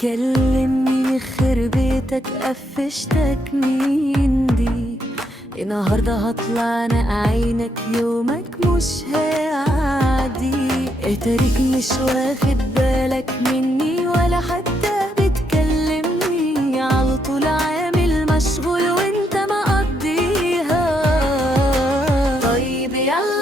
كلمني يخرب بيتك قفشتك مين دي؟ النهارده هطلع انا عينك يومك مش هيعدي. اتاريك مش واخد بالك مني ولا حتى بتكلمني، على طول عامل مشغول وانت مقضيها. طيب يلا